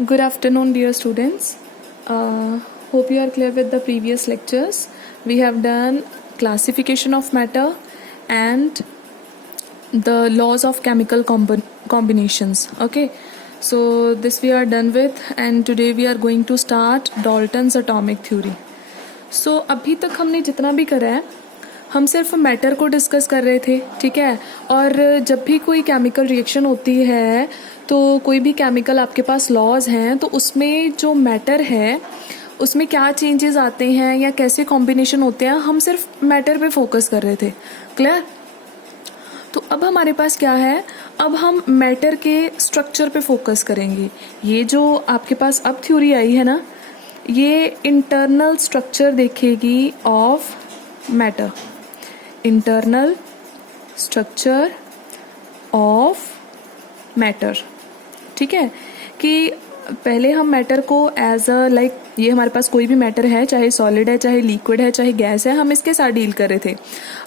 Good afternoon, dear students. Hope you are clear with the previous lectures. We have done classification of matter and the laws of chemical combinations. Okay, so this we are done with, and today we are going to start Dalton's atomic theory. So अभी तक हमने जितना भी करा है हम सिर्फ matter को डिस्कस कर रहे थे, ठीक है। और जब भी कोई केमिकल रिएक्शन होती है तो कोई भी केमिकल आपके पास लॉज हैं तो उसमें जो मैटर है उसमें क्या चेंजेस आते हैं या कैसे कॉम्बिनेशन होते हैं, हम सिर्फ मैटर पे फोकस कर रहे थे। क्लियर? तो अब हमारे पास क्या है, अब हम मैटर के स्ट्रक्चर पे फोकस करेंगे। ये जो आपके पास अब थ्योरी आई है ना, ये इंटरनल स्ट्रक्चर देखेगी of matter, internal structure of matter. ठीक है कि पहले हम मैटर को एज अ लाइक ये हमारे पास कोई भी मैटर है, चाहे सॉलिड है, चाहे लिक्विड है, चाहे गैस है, हम इसके साथ डील कर रहे थे।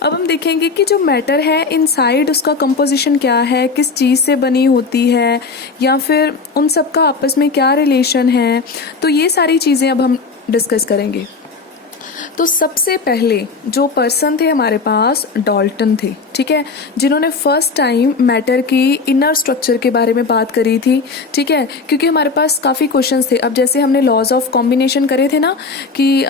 अब हम देखेंगे कि जो मैटर है इनसाइड उसका कंपोजिशन क्या है, किस चीज़ से बनी होती है, या फिर उन सब का आपस में क्या रिलेशन है। तो ये सारी चीज़ें अब हम डिस्कस करेंगे। तो सबसे पहले जो पर्सन थे हमारे पास डाल्टन थे, ठीक है, जिन्होंने फर्स्ट टाइम मैटर की इनर स्ट्रक्चर के बारे में बात करी थी। ठीक है, क्योंकि हमारे पास काफ़ी क्वेश्चंस थे। अब जैसे हमने लॉज ऑफ कॉम्बिनेशन करे थे ना कि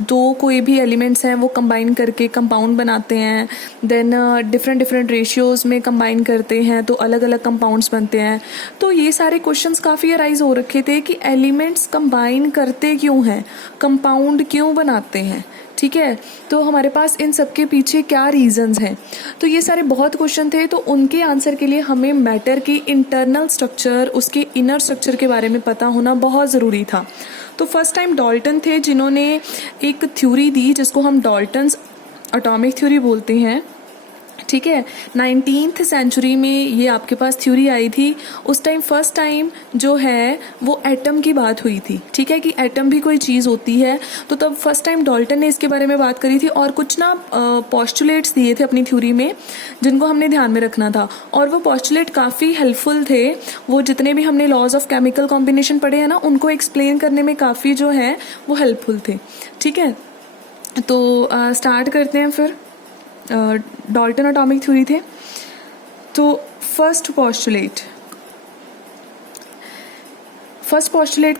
दो कोई भी एलिमेंट्स हैं वो कंबाइन करके कंपाउंड बनाते हैं, देन डिफरेंट डिफरेंट रेशियोज में कंबाइन करते हैं तो अलग अलग कंपाउंड्स बनते हैं। तो ये सारे क्वेश्चंस काफ़ी अराइज हो रखे थे कि एलिमेंट्स कंबाइन करते क्यों हैं, कंपाउंड क्यों बनाते हैं। ठीक है, तो हमारे पास इन सब के पीछे क्या रीजंस हैं। तो ये सारे बहुत क्वेश्चन थे, तो उनके आंसर के लिए हमें मैटर की इंटरनल स्ट्रक्चर, उसके इनर स्ट्रक्चर के बारे में पता होना बहुत ज़रूरी था। तो फर्स्ट टाइम डाल्टन थे जिन्होंने एक थ्योरी दी जिसको हम डाल्टन्स एटॉमिक थ्योरी बोलते हैं। ठीक है, 19th सेंचुरी में ये आपके पास थ्योरी आई थी। उस टाइम फर्स्ट टाइम जो है वो एटम की बात हुई थी। ठीक है, कि एटम भी कोई चीज़ होती है, तो तब फर्स्ट टाइम डाल्टन ने इसके बारे में बात करी थी और कुछ ना पोस्टुलेट्स दिए थे अपनी थ्योरी में जिनको हमने ध्यान में रखना था। और वो पोस्टुलेट काफ़ी हेल्पफुल थे। वो जितने भी हमने लॉज ऑफ केमिकल कॉम्बिनेशन पढ़े हैं ना, उनको एक्सप्लेन करने में काफ़ी जो है वो हेल्पफुल थे। ठीक है, तो स्टार्ट करते हैं फिर। डाल्टन एटॉमिक थ्योरी थे। तो फर्स्ट पोस्टुलेट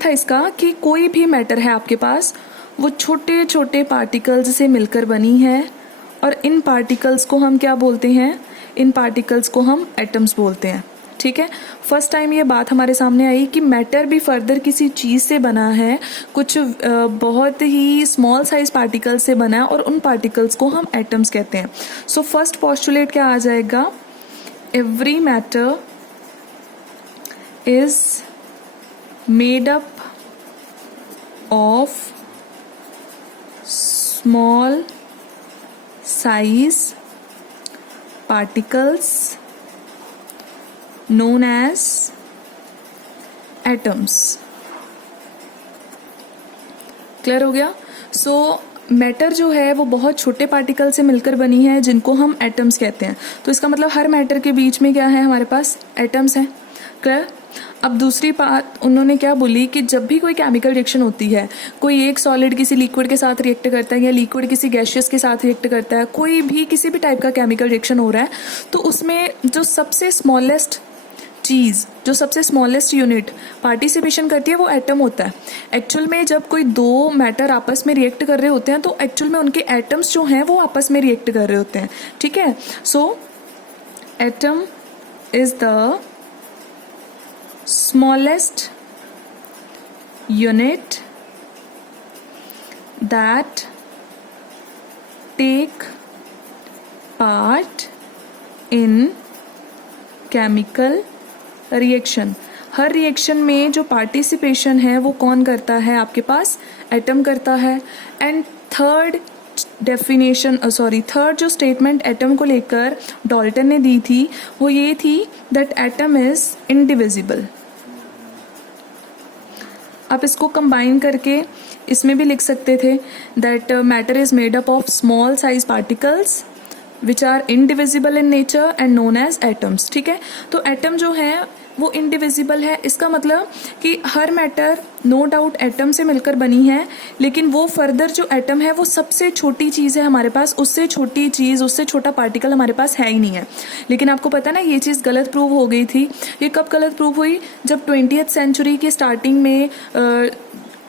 था इसका कि कोई भी मैटर है आपके पास, वो छोटे छोटे पार्टिकल्स से मिलकर बनी है, और इन पार्टिकल्स को हम क्या बोलते हैं, इन पार्टिकल्स को हम एटम्स बोलते हैं। ठीक है, फर्स्ट टाइम ये बात हमारे सामने आई कि मैटर भी फर्दर किसी चीज़ से बना है, कुछ बहुत ही स्मॉल साइज पार्टिकल्स से बना है, और उन पार्टिकल्स को हम एटम्स कहते हैं। सो फर्स्ट पोस्टुलेट क्या आ जाएगा, every matter is made up of small size particles known as atoms। Clear हो गया? सो मैटर जो है वो बहुत छोटे पार्टिकल से मिलकर बनी है जिनको हम एटम्स कहते हैं। तो इसका मतलब हर मैटर के बीच में क्या है, हमारे पास एटम्स हैं। क्लियर? अब दूसरी बात उन्होंने क्या बोली कि जब भी कोई केमिकल रिएक्शन होती है, कोई एक सॉलिड किसी लिक्विड के साथ रिएक्ट करता है या लिक्विड किसी गैशियस के साथ रिएक्ट करता है, कोई भी किसी भी टाइप का केमिकल रिएक्शन हो रहा है, तो उसमें जो सबसे स्मॉलेस्ट चीज़, जो सबसे स्मॉलेस्ट यूनिट पार्टिसिपेशन करती है वो एटम होता है। एक्चुअल में जब कोई दो मैटर आपस में रिएक्ट कर रहे होते हैं तो एक्चुअल में उनके एटम्स जो हैं वो आपस में रिएक्ट कर रहे होते हैं। ठीक है, so atom is the smallest unit that take part in chemical reaction. हर रिएक्शन में जो पार्टिसिपेशन है वो कौन करता है, आपके पास एटम करता है। एंड थर्ड जो स्टेटमेंट एटम को लेकर डाल्टन ने दी थी वो ये थी दैट एटम इज इनडिविजिबल। आप इसको कंबाइन करके इसमें भी लिख सकते थे that matter is made up of small size particles which are indivisible in nature and known as atoms. ठीक है, तो एटम जो है वो इंडिविजिबल है। इसका मतलब कि हर मैटर नो डाउट एटम से मिलकर बनी है, लेकिन वो फर्दर जो एटम है वो सबसे छोटी चीज़ है हमारे पास, उससे छोटी चीज़, उससे छोटा पार्टिकल हमारे पास है ही नहीं है। लेकिन आपको पता ना ये चीज़ गलत प्रूव हो गई थी। ये कब गलत प्रूव हुई? जब 20th सेंचुरी की स्टार्टिंग में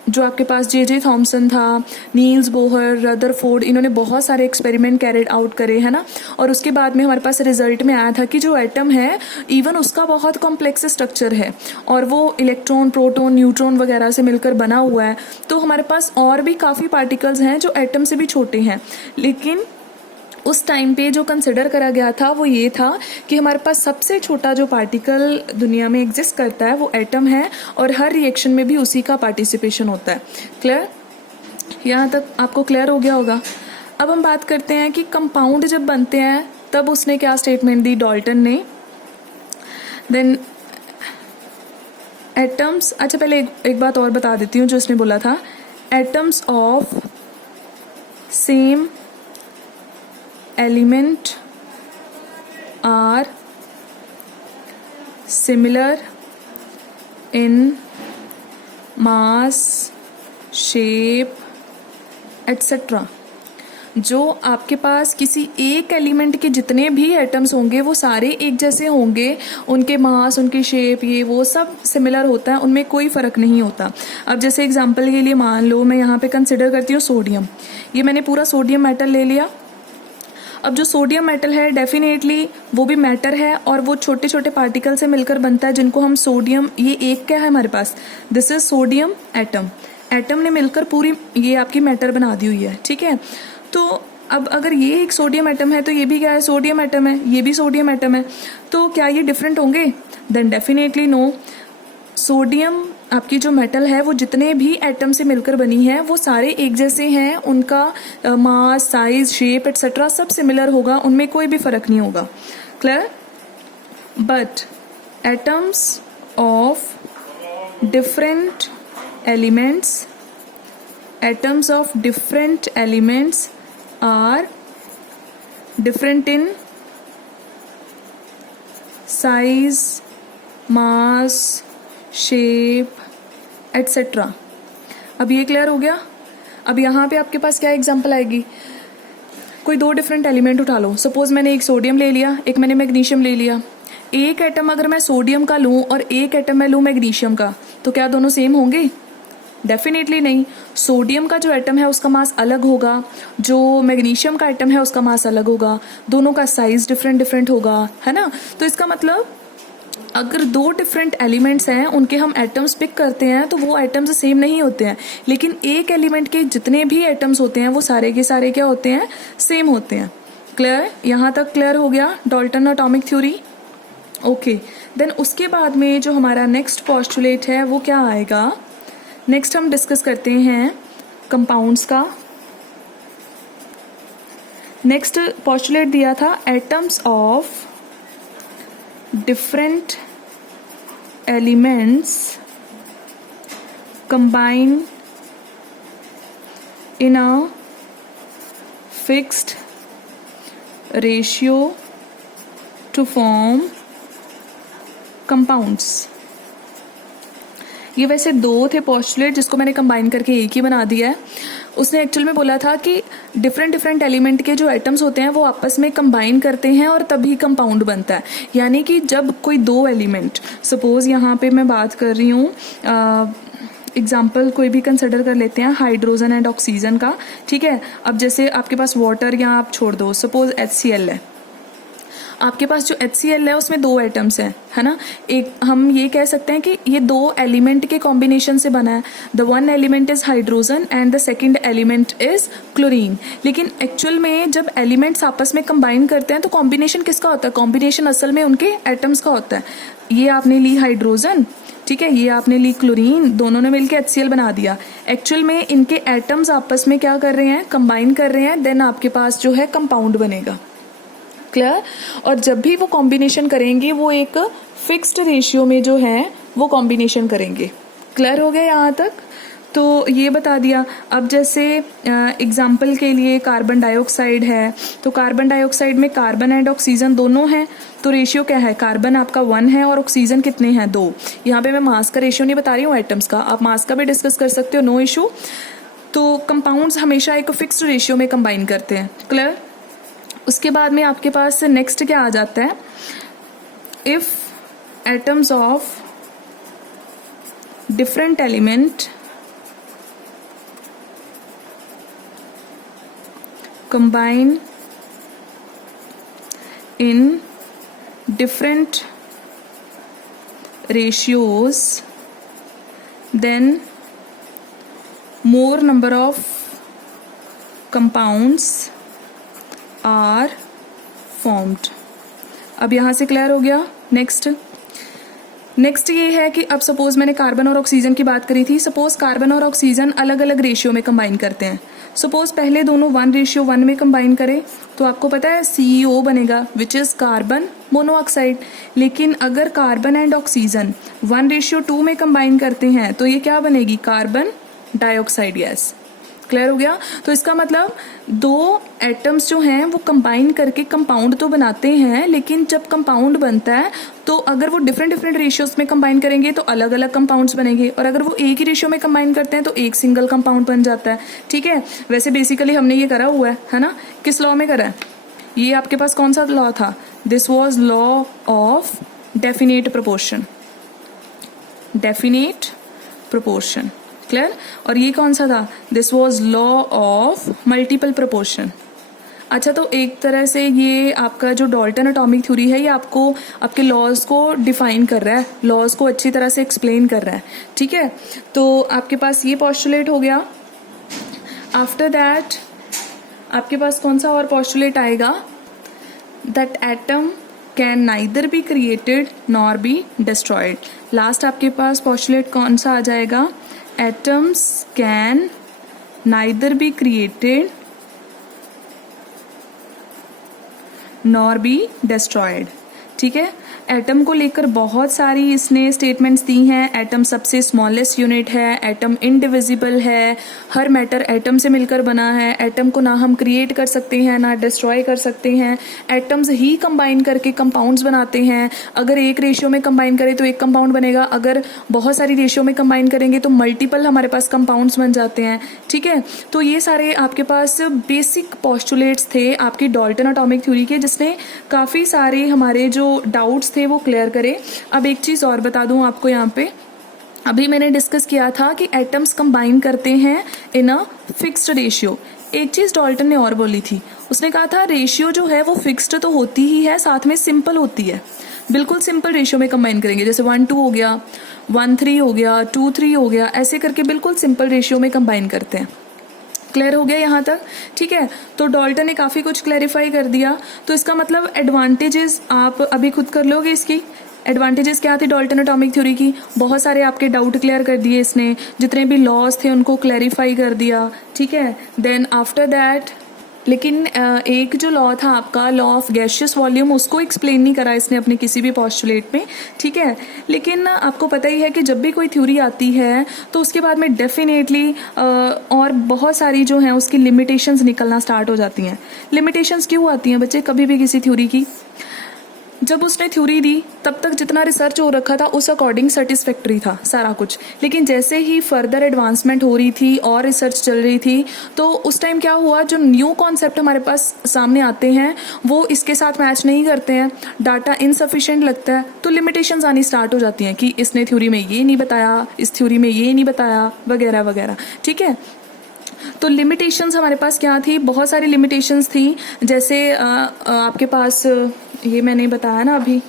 जो आपके पास जे थॉमसन था, नील्स बोहर, रदरफोर्ड, इन्होंने बहुत सारे एक्सपेरिमेंट कैरिड आउट करे, है ना। और उसके बाद में हमारे पास रिजल्ट में आया था कि जो एटम है इवन उसका बहुत कॉम्प्लेक्स स्ट्रक्चर है और वो इलेक्ट्रॉन, प्रोटॉन, न्यूट्रॉन वगैरह से मिलकर बना हुआ है। तो हमारे पास और भी काफ़ी पार्टिकल्स हैं जो एटम से भी छोटे हैं, लेकिन उस टाइम पे जो कंसिडर करा गया था वो ये था कि हमारे पास सबसे छोटा जो पार्टिकल दुनिया में एग्जिस्ट करता है वो एटम है, और हर रिएक्शन में भी उसी का पार्टिसिपेशन होता है। क्लियर? यहाँ तक आपको क्लियर हो गया होगा। अब हम बात करते हैं कि कंपाउंड जब बनते हैं तब उसने क्या स्टेटमेंट दी, डाल्टन ने। देन एटम्स, अच्छा पहले एक बात और बता देती हूँ जो उसने बोला था, atoms of same element are similar in mass, shape, etc. जो आपके पास किसी एक एलिमेंट के जितने भी एटम्स होंगे वो सारे एक जैसे होंगे, उनके मास, उनकी शेप, ये वो सब सिमिलर होता है, उनमें कोई फ़र्क नहीं होता। अब जैसे एग्जांपल के लिए मान लो मैं यहाँ पे कंसिडर करती हूँ सोडियम। ये मैंने पूरा सोडियम मेटल ले लिया। अब जो सोडियम मेटल है डेफिनेटली वो भी मैटर है और वो छोटे छोटे पार्टिकल से मिलकर बनता है जिनको हम सोडियम, ये एक क्या है हमारे पास, this is sodium atom. Atom ने मिलकर पूरी ये आपकी मैटर बना दी हुई है, ठीक है। तो अब अगर ये एक सोडियम एटम है तो ये भी क्या है, सोडियम एटम है, ये भी सोडियम एटम है। तो क्या ये डिफरेंट होंगे? Then definitely no. सोडियम आपकी जो मेटल है वो जितने भी एटम से मिलकर बनी है वो सारे एक जैसे हैं, उनका मास, साइज, शेप एटसेट्रा सब सिमिलर होगा, उनमें कोई भी फर्क नहीं होगा। Clear? But atoms of different elements, atoms of different elements are different in size, mass, shape etcetera. अब ये क्लियर हो गया। अब यहाँ पे आपके पास क्या एग्जांपल आएगी, कोई दो डिफरेंट एलिमेंट उठा लो। सपोज मैंने एक सोडियम ले लिया, एक मैंने मैग्नीशियम ले लिया। एक एटम अगर मैं सोडियम का लूँ और एक एटम मैं लूँ मैग्नीशियम का, तो क्या दोनों सेम होंगे? डेफिनेटली नहीं। सोडियम का जो एटम है उसका मास अलग होगा, जो मैग्नीशियम का एटम है उसका मास अलग होगा, दोनों का साइज डिफरेंट डिफरेंट होगा, है ना। तो इसका मतलब अगर दो डिफरेंट एलिमेंट्स हैं उनके हम एटम्स पिक करते हैं तो वो एटम्स सेम नहीं होते हैं, लेकिन एक एलिमेंट के जितने भी एटम्स होते हैं वो सारे के सारे क्या होते हैं, सेम होते हैं। क्लियर? यहाँ तक क्लियर हो गया Dalton atomic theory. Okay, then उसके बाद में जो हमारा नेक्स्ट पोस्टुलेट है वो क्या आएगा, नेक्स्ट हम डिस्कस करते हैं कंपाउंड्स का। नेक्स्ट पोस्टुलेट दिया था atoms of different elements combine in a fixed ratio to form compounds। ये वैसे दो थे पोस्टुलेट जिसको मैंने कंबाइन करके एक ही बना दिया है। उसने एक्चुअल में बोला था कि डिफरेंट डिफरेंट एलिमेंट के जो एटम्स होते हैं वो आपस में कंबाइन करते हैं और तभी कंपाउंड बनता है। यानी कि जब कोई दो एलिमेंट, सपोज यहाँ पे मैं बात कर रही हूँ, एग्जाम्पल कोई भी कंसिडर कर लेते हैं हाइड्रोजन एंड ऑक्सीजन का, ठीक है। अब जैसे आपके पास वाटर या आप छोड़ दो, सपोज HCl है, आपके पास जो HCl है उसमें दो एटम्स हैं, है ना। एक हम ये कह सकते हैं कि ये दो एलिमेंट के कॉम्बिनेशन से बना है। The one element is hydrogen and the second element is chlorine. लेकिन एक्चुअल में जब एलिमेंट्स आपस में कंबाइन करते हैं तो कॉम्बिनेशन किसका होता है, कॉम्बिनेशन असल में उनके एटम्स का होता है। ये आपने ली हाइड्रोजन, ठीक है, ये आपने ली क्लोरीन, दोनों ने मिलकर HCl बना दिया। एक्चुअल में इनके एटम्स आपस में क्या कर रहे हैं, कंबाइन कर रहे हैं, देन आपके पास जो है कंपाउंड बनेगा। क्लियर? और जब भी वो कॉम्बिनेशन करेंगे वो एक फिक्स्ड रेशियो में जो है वो कॉम्बिनेशन करेंगे। क्लियर हो गया यहाँ तक? तो ये बता दिया। अब जैसे एग्जाम्पल के लिए कार्बन डाइऑक्साइड है, तो कार्बन डाइऑक्साइड में कार्बन एंड ऑक्सीजन दोनों हैं, तो रेशियो क्या है, कार्बन आपका 1 है और ऑक्सीजन कितने हैं 2। यहाँ पे मैं मास का रेशियो नहीं बता रही हूँ एटम्स का, आप मास का भी डिस्कस कर सकते हो, नो इशू। तो कंपाउंड्स हमेशा एक फिक्स्ड रेशियो में कंबाइन करते हैं, क्लियर। उसके बाद में आपके पास नेक्स्ट क्या आ जाता है, if atoms of different element combine in different ratios, then more number of compounds are formed। अब यहाँ से क्लियर हो गया। नेक्स्ट ये है कि अब सपोज मैंने कार्बन और ऑक्सीजन की बात करी थी, सपोज कार्बन और ऑक्सीजन अलग अलग रेशियो में कंबाइन करते हैं। सपोज पहले दोनों 1:1 में कंबाइन करें तो आपको पता है CEO बनेगा, विच इज कार्बन मोनोऑक्साइड। लेकिन अगर कार्बन एंड ऑक्सीजन 1:2 में कंबाइन करते हैं तो ये क्या बनेगी, कार्बन डाइऑक्साइड गैस। क्लियर हो गया। तो इसका मतलब दो एटम्स जो हैं वो कंबाइन करके कंपाउंड तो बनाते हैं, लेकिन जब कंपाउंड बनता है तो अगर वो डिफरेंट रेशियोज में कंबाइन करेंगे तो अलग अलग कंपाउंड्स बनेंगे, और अगर वो एक ही रेशियो में कंबाइन करते हैं तो एक सिंगल कंपाउंड बन जाता है। ठीक है, वैसे बेसिकली हमने ये करा हुआ है ना, किस लॉ में करा है, ये आपके पास कौन सा लॉ था, this was law of definite proportion, clear. और ये कौन सा था, this was law of multiple proportion. अच्छा, तो एक तरह से ये आपका जो डाल्टन एटॉमिक थ्योरी है ये आपको आपके लॉज को डिफाइन कर रहा है, लॉज को अच्छी तरह से एक्सप्लेन कर रहा है। ठीक है, तो आपके पास ये पॉस्टुलेट हो गया। आफ्टर दैट आपके पास कौन सा और पॉस्टुलेट आएगा, that atom can neither be created nor be destroyed. Last आपके पास पॉस्टुलेट कौन सा आ जाएगा, atoms can neither be created nor be destroyed। ठीक है, एटम को लेकर बहुत सारी इसने स्टेटमेंट्स दी हैं। एटम सबसे स्मॉलेस्ट यूनिट है, एटम इनडिविजिबल है, हर मैटर एटम से मिलकर बना है, एटम को ना हम क्रिएट कर सकते हैं ना डिस्ट्रॉय कर सकते हैं, एटम्स ही कंबाइन करके कंपाउंड्स बनाते हैं। अगर एक रेशियो में कंबाइन करें तो एक कंपाउंड बनेगा, अगर बहुत सारी रेशियो में कंबाइन करेंगे तो मल्टीपल हमारे पास कंपाउंड्स बन जाते हैं। ठीक है, तो ये सारे आपके पास बेसिक पॉस्टुलेट्स थे आपकी डाल्टन एटॉमिक थ्योरी के, जिसने काफ़ी सारे हमारे जो डाउट्स थे वो क्लियर करे। अब एक चीज और बता दूं आपको, यहाँ पे अभी मैंने डिस्कस किया था कि एटम्स कंबाइन करते हैं इन अ फिक्स्ड रेशियो। एक चीज डाल्टन ने और बोली थी, उसने कहा था रेशियो जो है वो फिक्स्ड तो होती ही है, साथ में सिंपल होती है। बिल्कुल सिंपल रेशियो में कंबाइन करेंगे, जैसे 1:2 हो गया, 1:3 हो गया, 2:3 हो गया, ऐसे करके बिल्कुल सिंपल रेशियो में कंबाइन करते हैं। क्लियर हो गया यहाँ तक। ठीक है, तो डाल्टन ने काफ़ी कुछ क्लैरिफाई कर दिया। तो इसका मतलब एडवांटेजेस आप अभी खुद कर लोगे। इसकी एडवांटेजेस क्या थी डाल्टन एटॉमिक थ्योरी की, बहुत सारे आपके डाउट क्लियर कर दिए इसने, जितने भी लॉज थे उनको क्लैरिफाई कर दिया। ठीक है, देन आफ्टर दैट लेकिन एक जो लॉ था आपका, लॉ ऑफ गैशियस वॉल्यूम, उसको एक्सप्लेन नहीं करा इसने अपने किसी भी पॉस्टुलेट में। ठीक है, लेकिन आपको पता ही है कि जब भी कोई थ्योरी आती है तो उसके बाद में डेफिनेटली और बहुत सारी जो हैं उसकी लिमिटेशंस निकलना स्टार्ट हो जाती हैं। लिमिटेशंस क्यों आती हैं बच्चे कभी भी किसी थ्योरी की, जब उसने थ्योरी दी तब तक जितना रिसर्च हो रखा था उस अकॉर्डिंग सेटिस्फैक्ट्री था सारा कुछ, लेकिन जैसे ही फर्दर एडवांसमेंट हो रही थी और रिसर्च चल रही थी तो उस टाइम क्या हुआ, जो न्यू कॉन्सेप्ट हमारे पास सामने आते हैं वो इसके साथ मैच नहीं करते हैं, डाटा इनसफिशिएंट लगता है, तो लिमिटेशंस आनी स्टार्ट हो जाती हैं कि इसने थ्योरी में ये नहीं बताया, इस थ्योरी में ये नहीं बताया, वगैरह वगैरह। ठीक है, तो लिमिटेशंस हमारे पास क्या थी, बहुत सारी लिमिटेशंस थी। जैसे आपके पास ये मैंने बताया ना अभी,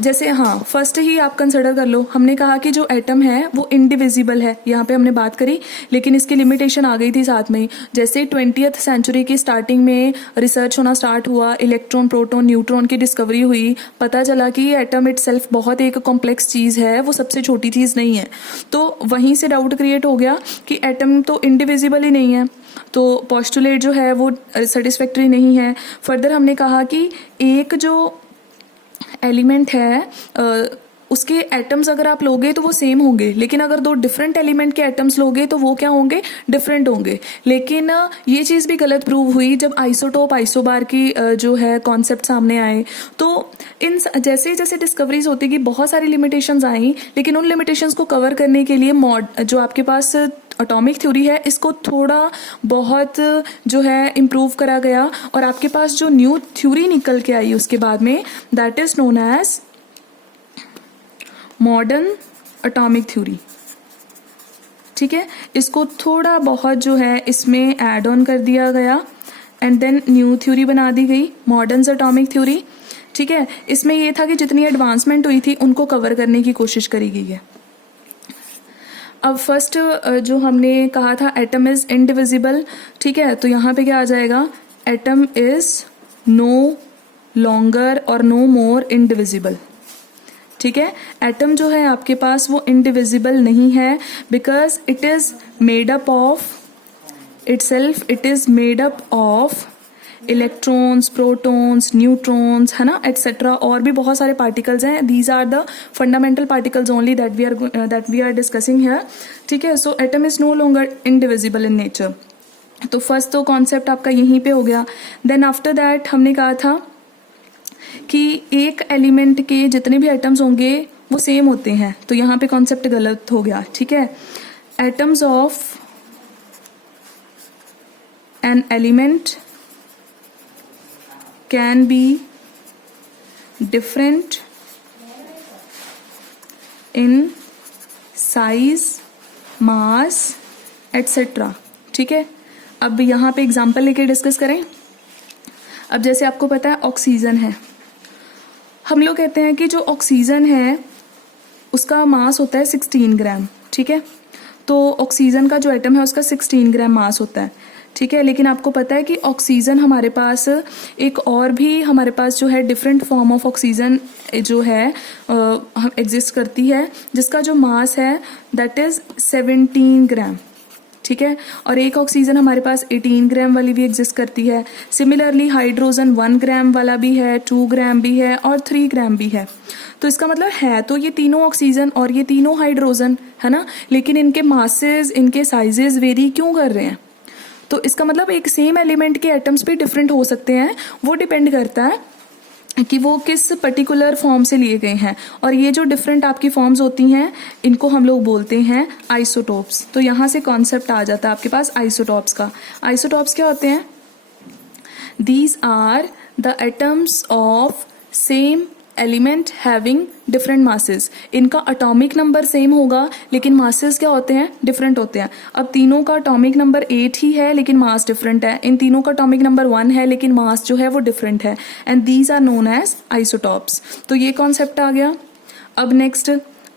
जैसे हाँ फर्स्ट ही आप कंसिडर कर लो, हमने कहा कि जो एटम है वो इंडिविजिबल है, यहाँ पे हमने बात करी, लेकिन इसकी लिमिटेशन आ गई थी साथ में ही। जैसे 20th सेंचुरी की स्टार्टिंग में रिसर्च होना स्टार्ट हुआ, इलेक्ट्रॉन प्रोटॉन न्यूट्रॉन की डिस्कवरी हुई, पता चला कि एटम इटसेल्फ बहुत एक कॉम्प्लेक्स चीज़ है, वो सबसे छोटी चीज़ नहीं है। तो वहीं से डाउट क्रिएट हो गया कि एटम तो इंडिविजिबल ही नहीं है, तो पॉस्टुलेट जो है वो सेटिस्फैक्ट्री नहीं है। फर्दर हमने कहा कि एक जो एलिमेंट है उसके एटम्स अगर आप लोगे तो वो सेम होंगे, लेकिन अगर दो डिफरेंट एलिमेंट के एटम्स लोगे तो वो क्या होंगे, डिफरेंट होंगे। लेकिन ये चीज़ भी गलत प्रूव हुई जब आइसोटोप आइसोबार की जो है कॉन्सेप्ट सामने आए। तो इन जैसे जैसे डिस्कवरीज होती गई बहुत सारी लिमिटेशंस आई, लेकिन उन लिमिटेशंस को कवर करने के लिए जो आपके पास एटॉमिक थ्योरी है इसको थोड़ा बहुत जो है इम्प्रूव करा गया, और आपके पास जो न्यू थ्योरी निकल के आई उसके बाद में, that is known as modern atomic theory. ठीक है, इसको थोड़ा बहुत जो है इसमें ऐड ऑन कर दिया गया एंड देन न्यू थ्योरी बना दी गई, मॉडर्न एटॉमिक थ्योरी। ठीक है, इसमें ये था कि जितनी एडवांसमेंट हुई थी उनको कवर करने की कोशिश करी गई है। अब फर्स्ट जो हमने कहा था एटम इज इनडिविजिबल। ठीक है, तो यहाँ पे क्या आ जाएगा, एटम इज नो लॉन्गर और नो मोर इनडिविजिबल। ठीक है, एटम जो है आपके पास वो इनडिविजिबल नहीं है, because it is made up of itself, it is made up of electrons, protons, neutrons, है ना, एटसेट्रा, और भी बहुत सारे पार्टिकल्स हैं। These are the fundamental particles only that we are discussing here. ठीक है, so atom is no longer indivisible in nature. तो फर्स्ट तो कॉन्सेप्ट आपका यहीं पे हो गया। देन आफ्टर दैट हमने कहा था कि एक एलिमेंट के जितने भी एटम्स होंगे वो सेम होते हैं, तो यहाँ पे कॉन्सेप्ट गलत हो गया। ठीक है, atoms of an element can be different in size, mass, etcetera. ठीक है, अब यहाँ पे एग्जांपल लेके डिस्कस करें। अब जैसे आपको पता है ऑक्सीजन है, हम लोग कहते हैं कि जो ऑक्सीजन है उसका मास होता है 16 ग्राम। ठीक है, तो ऑक्सीजन का जो एटम है उसका 16 ग्राम मास होता है। ठीक है, लेकिन आपको पता है कि ऑक्सीजन हमारे पास एक और भी हमारे पास जो है डिफरेंट फॉर्म ऑफ ऑक्सीजन जो है एग्जिस्ट करती है, जिसका जो मास है दैट इज 17 ग्राम। ठीक है, और एक ऑक्सीजन हमारे पास 18 ग्राम वाली भी एग्जिस्ट करती है। सिमिलरली हाइड्रोजन 1 ग्राम वाला भी है, 2 ग्राम भी है और 3 ग्राम भी है। तो इसका मतलब है तो ये तीनों ऑक्सीजन और ये तीनों हाइड्रोजन, है ना, लेकिन इनके मासेस, इनके साइजेस वेरी क्यों कर रहे हैं? तो इसका मतलब एक सेम एलिमेंट के एटम्स भी डिफरेंट हो सकते हैं, वो डिपेंड करता है कि वो किस पर्टिकुलर फॉर्म से लिए गए हैं। और ये जो डिफरेंट आपकी फॉर्म्स होती हैं इनको हम लोग बोलते हैं आइसोटोप्स। तो यहाँ से कॉन्सेप्ट आ जाता है आपके पास आइसोटोप्स का। आइसोटोप्स क्या होते हैं? These are the atoms of same element having different masses. इनका एटॉमिक नंबर सेम होगा लेकिन मासेस क्या होते हैं? डिफरेंट होते हैं। अब तीनों का एटॉमिक नंबर 8 ही है लेकिन मास डिफरेंट है। इन तीनों का एटॉमिक नंबर 1 है लेकिन मास जो है वो डिफरेंट है, and these are known as isotopes. तो ये कॉन्सेप्ट आ गया। अब नेक्स्ट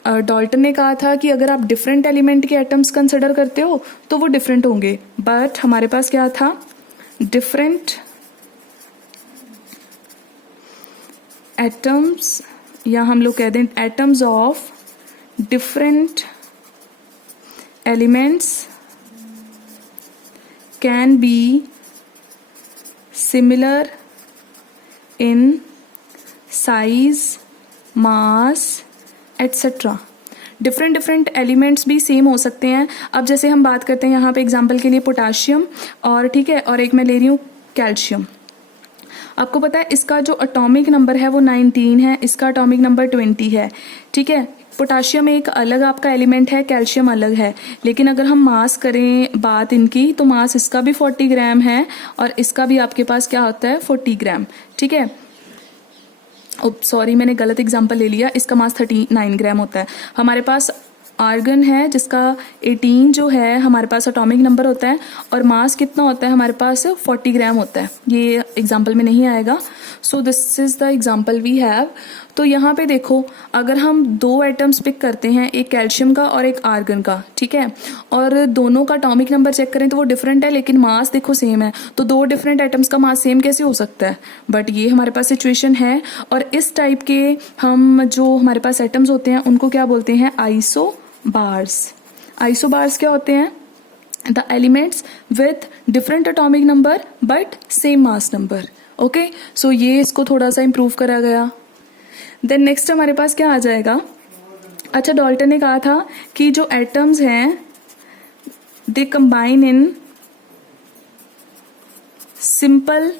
डाल्टन ने कहा था कि अगर आप डिफरेंट एलिमेंट के एटम्स कंसिडर करते हो तो वो डिफरेंट होंगे, बट हमारे पास क्या था? डिफरेंट एटम्स, या हम लोग कह दें atoms of different elements can be similar in size, mass, etcetera. Different elements भी सेम हो सकते हैं। अब जैसे हम बात करते हैं यहाँ पे एग्जाम्पल के लिए पोटाशियम, और ठीक है, और एक मैं ले रही हूँ कैल्शियम। आपको पता है इसका जो एटॉमिक नंबर है वो 19 है, इसका एटॉमिक नंबर 20 है। ठीक है, पोटाशियम एक अलग आपका एलिमेंट है, कैल्शियम अलग है, लेकिन अगर हम मास करें बात इनकी तो मास इसका भी 40 ग्राम है और इसका भी आपके पास क्या होता है? 40 ग्राम। ठीक है, सॉरी मैंने गलत एग्जांपल ले लिया, इसका मास 39 ग्राम होता है। हमारे पास आर्गन है जिसका 18 जो है हमारे पास एटॉमिक नंबर होता है और मास कितना होता है? हमारे पास 40 ग्राम होता है। ये एग्जांपल में नहीं आएगा। So this is the example we have. तो यहाँ पे देखो, अगर हम दो एटम्स पिक करते हैं, एक कैल्शियम का और एक आर्गन का, ठीक है, और दोनों का एटॉमिक नंबर चेक करें तो वो डिफरेंट है लेकिन मास देखो सेम है, तो दो डिफरेंट एटम्स का मास सेम कैसे हो सकता है? बट ये हमारे पास सिचुएशन है, और इस टाइप के हम जो हमारे पास एटम्स होते हैं उनको क्या बोलते हैं? आइसोबार्स। आइसोबार्स क्या होते हैं? The elements with different atomic number but same mass number. Okay, so ये इसको थोड़ा सा इंप्रूव करा गया। देन नेक्स्ट हमारे पास क्या आ जाएगा? अच्छा, डाल्टन ने कहा था कि जो एटम्स हैं they combine in simple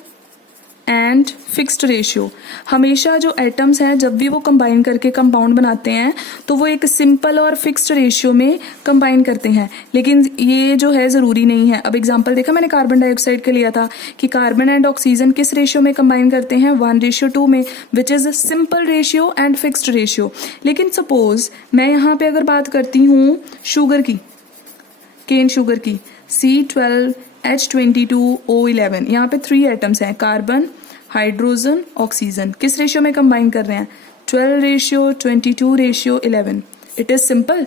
and fixed ratio. हमेशा जो एटम्स हैं जब भी वो कंबाइन करके कंपाउंड बनाते हैं तो वो एक सिंपल और फिक्स्ड रेशियो में कंबाइन करते हैं, लेकिन ये जो है ज़रूरी नहीं है। अब एग्जांपल देखा मैंने कार्बन डाइऑक्साइड का लिया था कि कार्बन एंड ऑक्सीजन किस रेशियो में कंबाइन करते हैं, 1:2 में, which is simple ratio and fixed ratio. लेकिन सपोज मैं यहाँ पे अगर बात करती हूँ शुगर की, केन शुगर की, C12H22O11, यहाँ पे 3 एटम्स हैं, कार्बन, हाइड्रोजन, ऑक्सीजन। किस रेशियो में कंबाइन कर रहे हैं? 12:22:11। It is simple?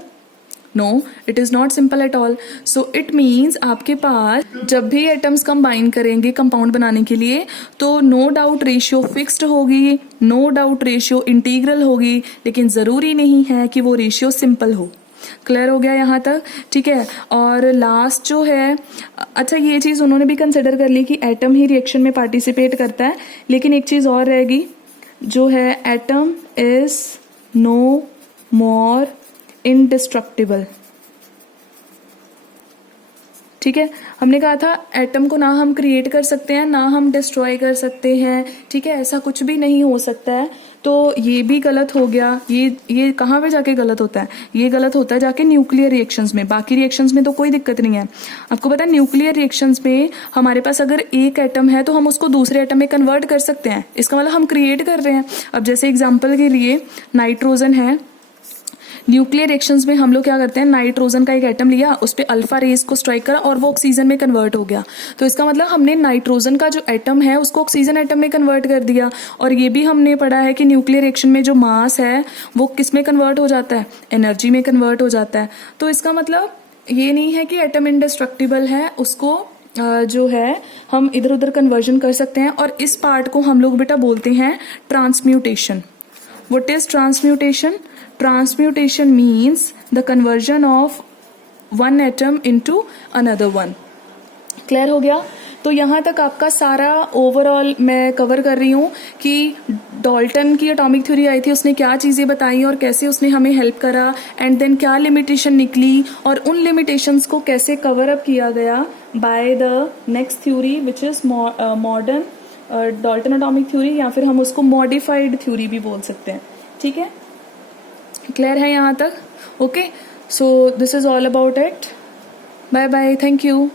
No, it is not simple at all. So it means आपके पास जब भी एटम्स कंबाइन करेंगे कंपाउंड बनाने के लिए तो नो डाउट रेशियो फिक्स्ड होगी, नो डाउट रेशियो इंटीग्रल होगी, लेकिन जरूरी नहीं है कि वो रेशियो सिंपल हो। क्लियर हो गया यहाँ तक? ठीक है। और लास्ट जो है, अच्छा ये चीज़ उन्होंने भी कंसिडर कर ली कि एटम ही रिएक्शन में पार्टिसिपेट करता है, लेकिन एक चीज़ और रहेगी जो है atom is no more indestructible. ठीक है, हमने कहा था एटम को ना हम क्रिएट कर सकते हैं ना हम डिस्ट्रॉय कर सकते हैं। ठीक है, ऐसा कुछ भी नहीं हो सकता है। तो ये भी गलत हो गया। ये कहाँ पे जाके गलत होता है? ये गलत होता है जाके न्यूक्लियर रिएक्शंस में। बाकी रिएक्शंस में तो कोई दिक्कत नहीं है। आपको पता है न्यूक्लियर रिएक्शंस में हमारे पास अगर एक एटम है तो हम उसको दूसरे एटम में कन्वर्ट कर सकते हैं। इसका मतलब हम क्रिएट कर रहे हैं। अब जैसे एग्जाम्पल के लिए नाइट्रोजन है, न्यूक्लियर रिएक्शंस में हम लोग क्या करते हैं, नाइट्रोजन का एक एटम लिया, उस पर अल्फा रेस को स्ट्राइक करा और वो ऑक्सीजन में कन्वर्ट हो गया। तो इसका मतलब हमने नाइट्रोजन का जो एटम है उसको ऑक्सीजन एटम में कन्वर्ट कर दिया। और ये भी हमने पढ़ा है कि न्यूक्लियर रिएक्शन में जो मास है वो किस में कन्वर्ट हो जाता है? एनर्जी में कन्वर्ट हो जाता है। तो इसका मतलब ये नहीं है कि एटम इंडेस्ट्रक्टिबल है, उसको जो है हम इधर उधर कन्वर्जन कर सकते हैं। और इस पार्ट को हम लोग बेटा बोलते हैं transmutation. What is transmutation? Transmutation means the conversion of one atom into another one. Clear हो गया? तो यहाँ तक आपका सारा ओवरऑल मैं कवर कर रही हूँ कि डाल्टन की एटॉमिक थ्योरी आई थी, उसने क्या चीज़ें बताई और कैसे उसने हमें हेल्प करा, एंड देन क्या लिमिटेशन निकली और उन लिमिटेशंस को कैसे कवर अप किया गया by the next theory which is modern Dalton atomic theory, या फिर हम उसको मॉडिफाइड थ्योरी भी बोल सकते हैं। ठीक है, क्लियर है यहाँ तक? Okay, so this is all about it. Bye bye, thank you.